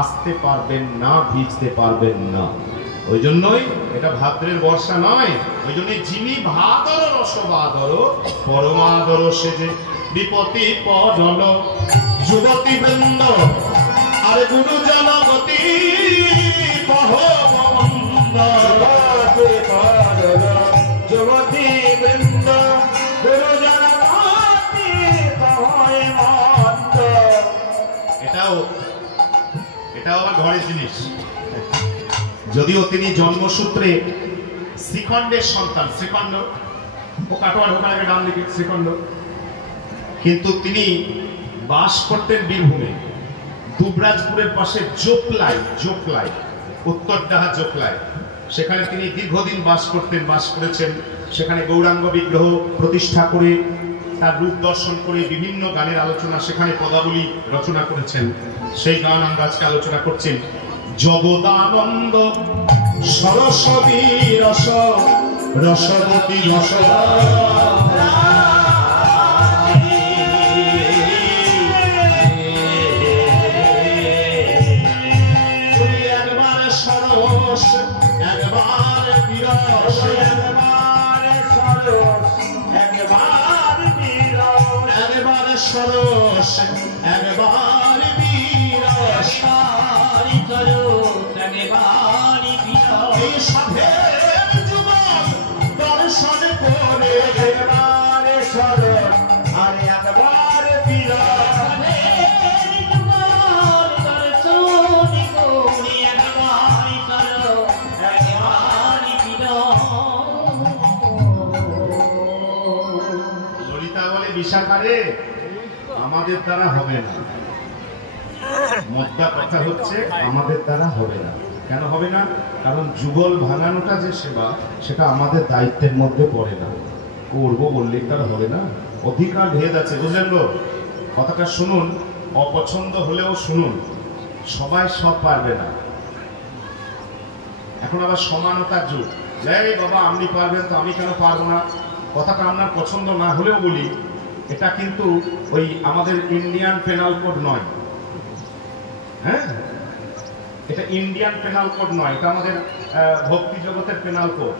আসতে পারবেন না, ভিজতে পারবেন না। ওই জন্যই এটা ভাদ্রের বর্ষা নয়। ওই জন্য যিনি ভাদর রসবাদর পরমাদর সেজে বিপতি পদল যুবতী বৃন্দ আর গুরু জনগতি যুবতী বৃন্দ গুরু জনগতি এটাও আমার ঘরের জিনিস। যদিও তিনি জন্মসূত্রে শ্রীখণ্ডের সন্তান, শ্রীখণ্ড ও কাটোয়া ঢোকার আগে ডান দিকে শ্রীখণ্ড, কিন্তু তিনি বাস করতেন বীরভূমে, দুবরাজপুরের পাশে জোকলাই, উত্তরডাহা জোকলাই। সেখানে তিনি দীর্ঘদিন বাস করেছেন। সেখানে গৌরাঙ্গ বিগ্রহ প্রতিষ্ঠা করে, তার রূপ দর্শন করে বিভিন্ন গানের আলোচনা, সেখানে পদাবলী রচনা করেছেন। সেই গান আমরা আজকে আলোচনা করছেন। জগদানন্দ সরস্বতী রস রসবতী রস একবার সরস একবার বিরস, একবার সরস একবার বিরস, একবার সরস একবার বিরস, এই সাধের যুবক দর্শন করে একবার সরস আর একবার বিরস, ললিতা বলে বিশাখারে আমাদের দ্বারা হবে না। মোদ্দা কথা হচ্ছে আমাদের দ্বারা হবে না। কেন হবে না? কারণ যুগল ভাঙানোটা যে সেবা, সেটা আমাদের দায়িত্বের মধ্যে পড়ে না। করবো বললেই তার হবে না, অধিকার ভেদ আছে, বুঝলেন তো? কথাটা শুনুন, অপছন্দ হলেও শুনুন, সবাই সব পারবে না। এখন আবার সমানতার যুগ। এই বাবা আপনি পারবেন তো আমি কেন পারবো না? কথাটা আপনার পছন্দ না হলেও বলি, এটা কিন্তু ওই আমাদের ইন্ডিয়ান পেনাল কোড নয়। হ্যাঁ, এটা ইন্ডিয়ান পেনাল কোড নয়, এটা আমাদের ভক্তি জগতের পেনাল কোড।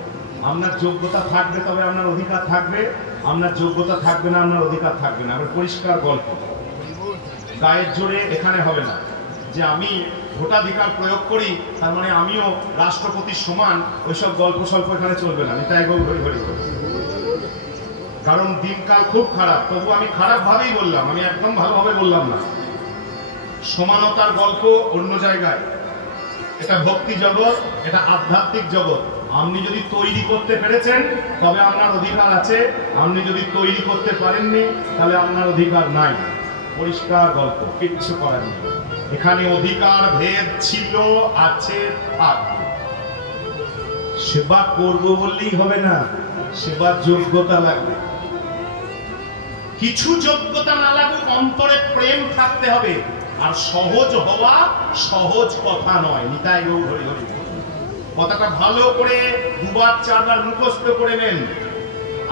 আপনার যোগ্যতা থাকবে তবে আপনার অধিকার থাকবে, আপনার যোগ্যতা থাকবে না আপনার অধিকার থাকবে না। আবার পরিষ্কার গল্প, গায়ের জোরে এখানে হবে না যে আমি ভোটাধিকার প্রয়োগ করি তার মানে আমিও রাষ্ট্রপতির সমান, ওইসব গল্প স্বল্প এখানে চলবে না। নিতাই গৌর হরি হরি। কারণ দিনকাল খুব খারাপ, তবু আমি খারাপ ভাবেই বললাম, আমি একদম ভালোভাবে বললাম না। সমানতার গল্প অন্য জায়গায়, এটা ভক্তি জগৎ, এটা আধ্যাত্মিক জগৎ। আপনি যদি তৈরি করতে পেরেছেন তবে আপনার অধিকার আছে, আপনি যদি তৈরি করতে পারেননি তাহলে আপনার অধিকার নাই। পরিষ্কার গল্প, কিচ্ছু করার নেই। এখানে অধিকার ভেদ ছিল, আছে, থাকবে। সেবা করব বললেই হবে না, সেবার যোগ্যতা লাগবে। কিছু যোগ্যতা না লাগুক, অন্তরে প্রেম থাকতে হবে। আর সহজ হওয়া সহজ কথা নয়। নিতাই গৌর হরি হরি। কথাটা ভালো করে দুবার চারবার মুখস্থ করে নেন।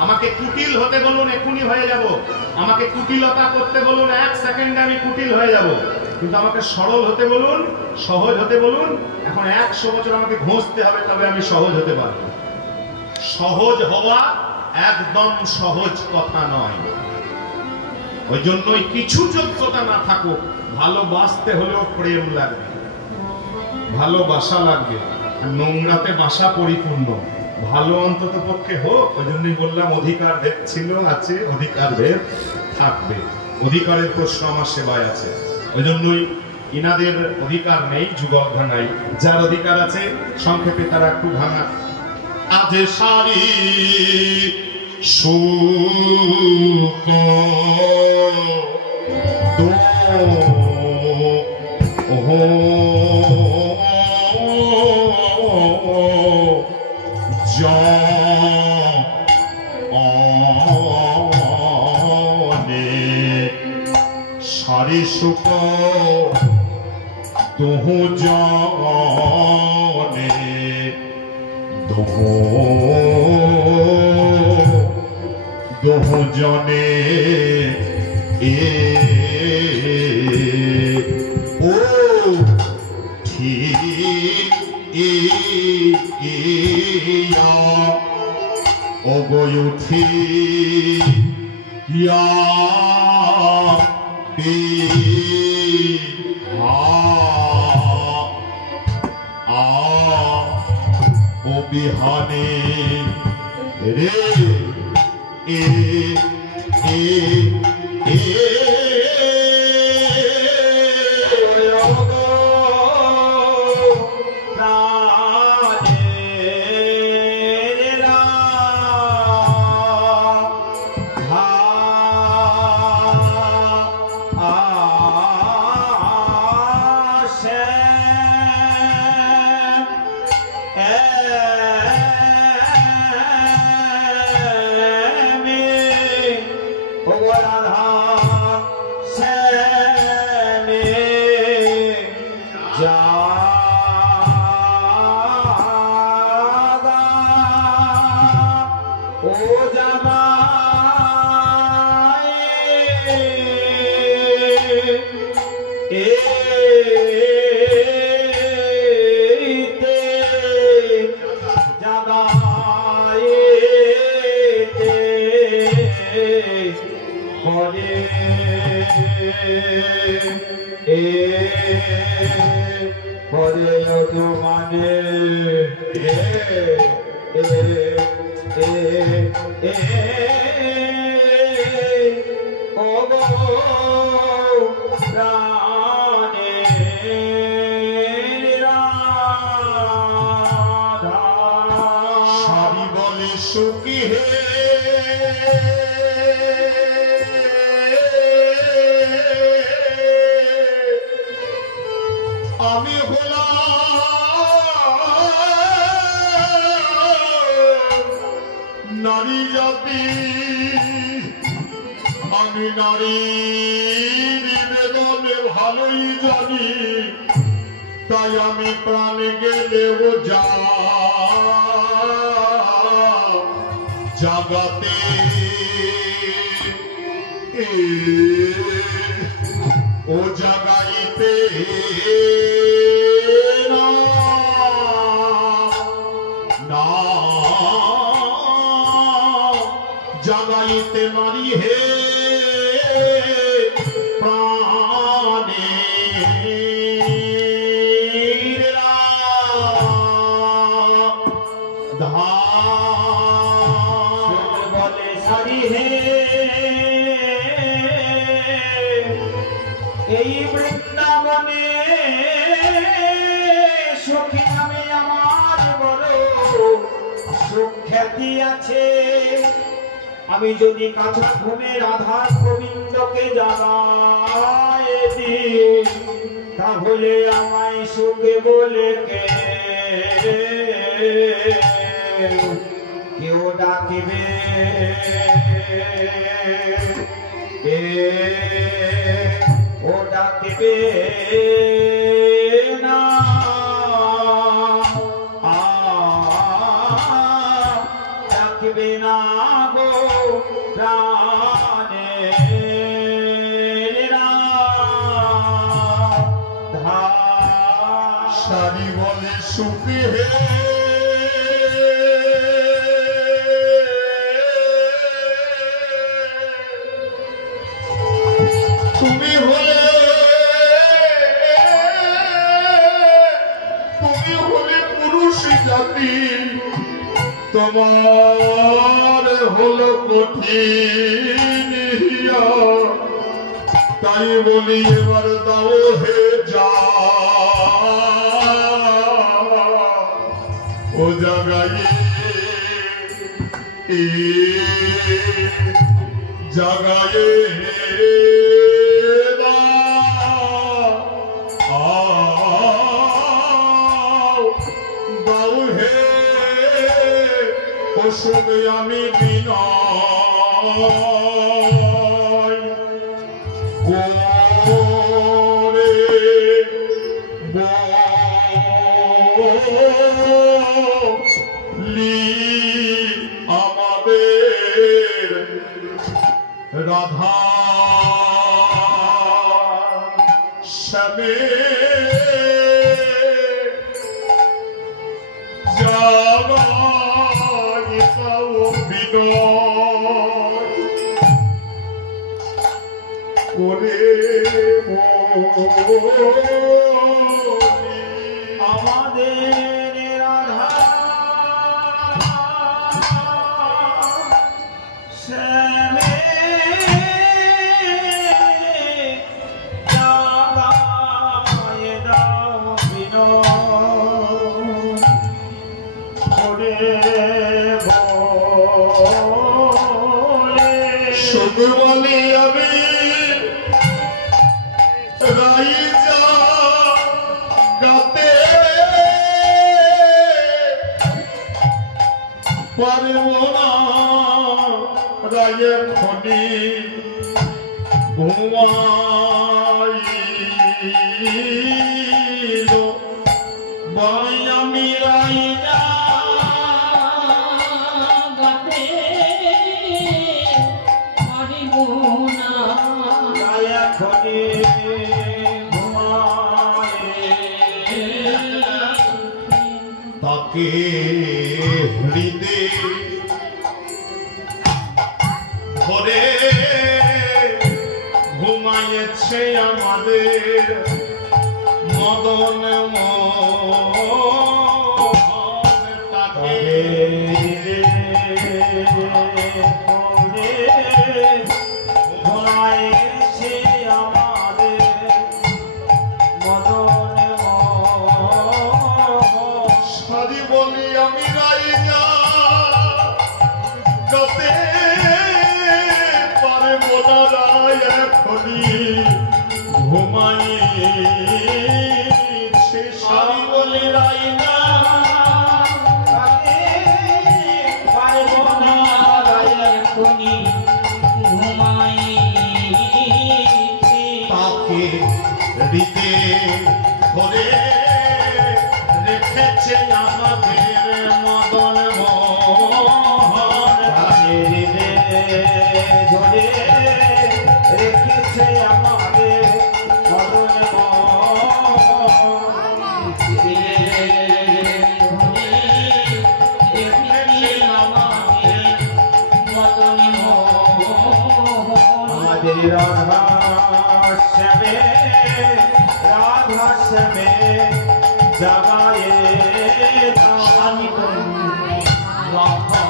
আমাকে কুটিল হতে বলুন, এখনই হয়ে যাব। আমাকে কুটিলতা করতে বলুন, 1 সেকেন্ডে আমি কুটিল হয়ে যাব। কিন্তু আমাকে সরল হতে বলুন, সহজ হতে বলুন, এখন 100 বছর আমাকে ঘষতে হবে তবে আমি সহজ হতে পারবো। সহজ হওয়া একদম সহজ কথা নয়। ওই জন্যই কিছু যোগ্যতা না থাকুক, ভালোবাসতে হলেও প্রেম লাগবে, ভালোবাসা লাগবে। নোংরাতে বাসা পরিপূর্ণ, ভালো অন্তত পক্ষে হোক। ওই জন্যই বললাম অধিকার ভেদ ছিল, আছে, অধিকার ভেদ থাকবে। অধিকারের প্রশ্ন আমার সেবায় আছে। ওই জন্যই ইনাদের অধিকার নেই, যুগজ্ঞা নাই। যার অধিকার আছে সংক্ষেপে তারা একটু ভাঙা। আজ সারি সুখ সারি সুখ দুহু জনে, দুহু জনে ও ঠিক ও গয়ুঠি ও বিহানে রে এ এ এ আমি হলাম নারী জাতি, আমি নারীর নিবেদনে ভালোই জানি, তাই আমি প্রাণে গেলেও জাগাতে ও জাগাইতে জাগাইতে না জাগাইতে নারী হে প্রাণে বলে সারি হে এই বৃন্দাবনে সখী নামে আমার বড় সুখ্যাতি আছে। আমি যদি কাঁচা ঘুমে রাধা গোবিন্দকে জাগায় দিই তাহলে আমায় সুখে বলে কেউ ডাকিবে ও ডাকিবে না ডাকিবে না গো প্রাণে সারি বলে সুখী হে তুমি হলে পুরুষ জাতি তোমার হলো কঠিন তাই বলি এবার দাও হে যা ও জাগাই জাগায়ে দাও হে ও শুনে আমি বিনয় গোরে বলি আমাদের রাধা শ্যামে করে আমাদের রাধা শ্যামে জাগায়ে দাও বিনয় করে শুধু বলি আমি রাইজা গাতে পারব না রায়ে খনি ঘুমাইল বাই আমি রাইজা তাকে হৃদে ধরে ঘুমাইছে আমাদের মদন মোহন তাকে ঘুমাইছে আমাদের মদন সারি বলি আমি রাইজা গাতে পারে বলা রায় এখনই ঘুমাইছে সারি বলি রাইজা গাতে পারে বলা রায় এখনই ঘুমাইছে তাকে হৃদে ধরে রেখেছে আমাদের মদন মোহন হৃদে ধরে রেখেছে আমাদের মদন মোহন राधा श्यामे जगाए स्वामी राधा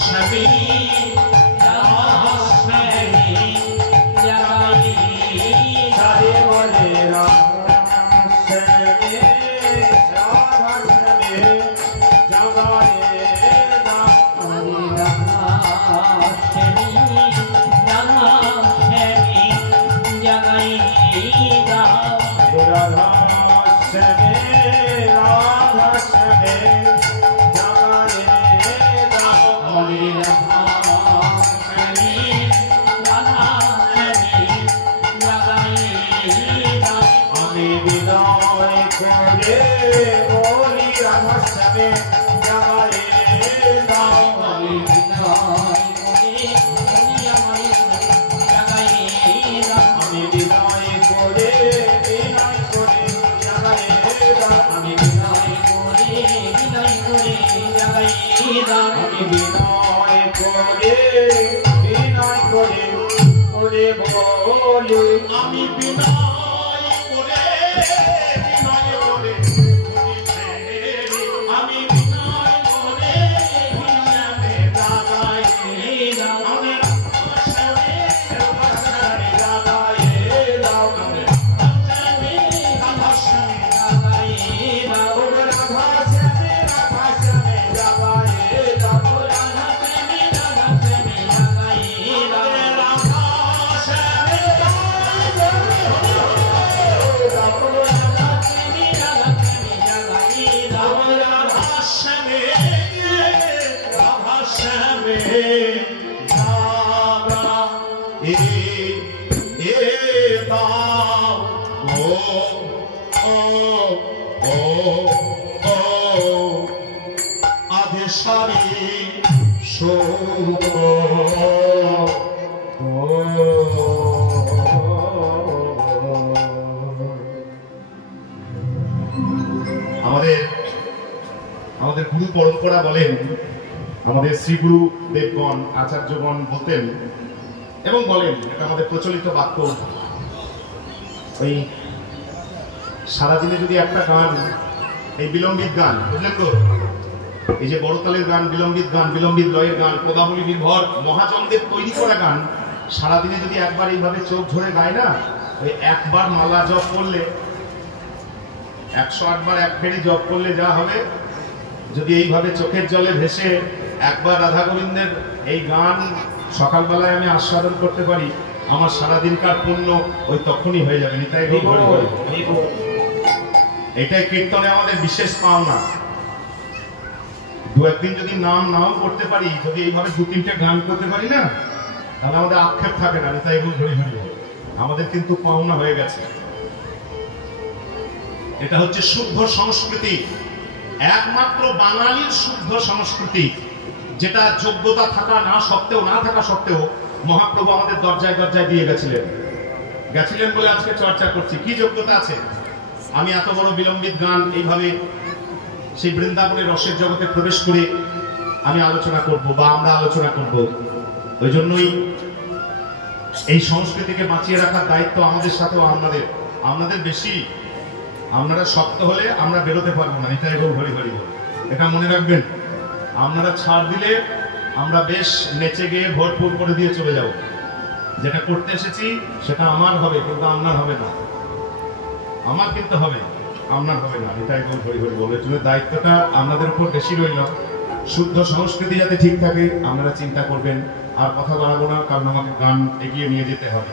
श्यामे सारे बोले राधा श्यामे जगाए राधा श्यामे আমি বিনয় করে আমি বিনয় করে হিসাবে দাদাই আমি আমাদের গুরু পরম্পরা বলেন, আমাদের শ্রী গুরু দেবগণ আচার্যগণ বলতেন এবং বলেন, এটা আমাদের প্রচলিত বাক্য, ওই সারাদিনে যদি একটা গান, এই বিলম্বিত গান, বুঝলেন তো, এই যে বড়তালের গান, বিলম্বিত লয়ের গান, পদাবলী নির্ভর মহাজনদের তৈরি করা গান, সারাদিনে যদি একবার এইভাবে চোখ ধরে গায় না, ওই একবার মালা জপ করলে 108 বার এক ফেরি জপ করলে যা হবে, যদি এইভাবে চোখের জলে ভেসে একবার রাধা গোবিন্দের এই গান সকালবেলায় আমি আস্বাদন করতে পারি, আমার সারাদিনকার পুণ্য ওই তখনই হয়ে যাবে। নিতাই এটাই কীর্তনে আমাদের বিশেষ পাওনা। দু একদিন যদি নাম নাও করতে পারি, যদি এইভাবে 2-3টে গান করতে পারি না, তাহলে আমাদের আক্ষেপ থাকে না। নিতাই আমাদের কিন্তু পাওনা হয়ে গেছে। এটা হচ্ছে শুদ্ধ সংস্কৃতি, একমাত্র বাঙালির শুদ্ধ সংস্কৃতি, যেটা যোগ্যতা থাকা না সত্ত্বেও মহাপ্রভু আমাদের দরজায় দরজায় দিয়ে গেছিলেন বলে আজকে চর্চা করছি। কি যোগ্যতা আছে? আমি এত বড় বিলম্বিত গান এইভাবে সেই বৃন্দাবনের রসের জগতে প্রবেশ করে আমি আলোচনা করব বা আমরা আলোচনা করব। ওই জন্যই এই সংস্কৃতিকে বাঁচিয়ে রাখার দায়িত্ব আমাদের সাথেও আপনাদের বেশি। আপনারা শক্ত হলে আমরা বেরোতে পারবো না, এটাই বল ঘড়ি ঘড়ি। এটা মনে রাখবেন, আপনারা ছাড় দিলে আমরা বেশ নেচে গিয়ে ভরপুর করে দিয়ে চলে যাব। যেটা করতে এসেছি সেটা আমার হবে, কিন্তু আপনার হবে না। আমার কিন্তু হবে, আপনার হবে না। এটাই বল ঘড়ি ঘড়ি বলে। জন্য দায়িত্বটা আপনাদের উপর বেশি রইল। শুদ্ধ সংস্কৃতি যাতে ঠিক থাকে আপনারা চিন্তা করবেন। আর কথা বাড়াবো না, কারণ আমাকে গান এগিয়ে নিয়ে যেতে হবে।